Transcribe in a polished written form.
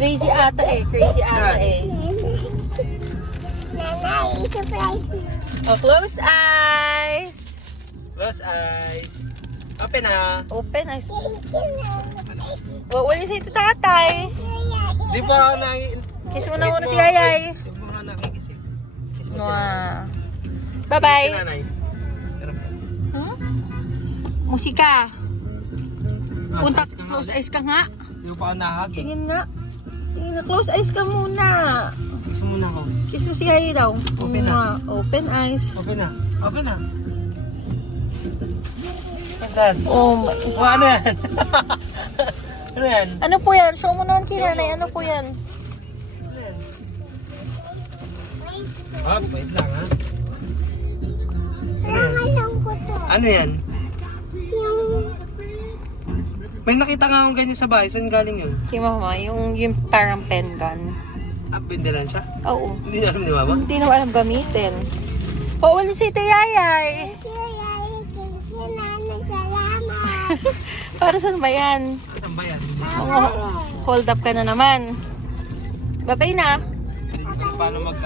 Crazy ata eh. Crazy ata eh. Nanay, surprise mo. Oh, close eyes. Close eyes. Open na. Open eyes. Thank you, Nanay. What will you say to tatay? Di ba na... Kiss mo na muna si Yayay. Yung mga nakikisip. Kiss mo si nanay. Mwah. Si Bye-bye. nanay. Pero, Huh? Musika. Punta, eyes ka nga close ulit. eyes ka nga. Hindi ko pa ako nahagi. Tingin nga. Tingin na, close eyes ka muna. Kiss mo na ako. Kiss mo si Yayay daw. Open na. Mwah. Open eyes. Open na. Open na. Dad. Oh my. Oh, ano yan? Ano yan? Ano po yan? Show mo naman kay nanay. Ano po yan? Ano yan? Oh, wait lang ha. Ano yan? Alam ko to. Ano yan? Yung May nakita nga akong ganyan sa bahay. Saan galing yun? Si mama, yung parang pendant. Ah, bindalan siya? Oo. Hindi na alam ni mama? Hindi naman alam gamitin. Oh, wala si Ate Yayay. thank you, Yaya. Thank you, Nanay. Salamat. Para saan ba yan? Saan ba yan? Hold up ka na naman. Bye-bye na. Hindi ko alam paano mag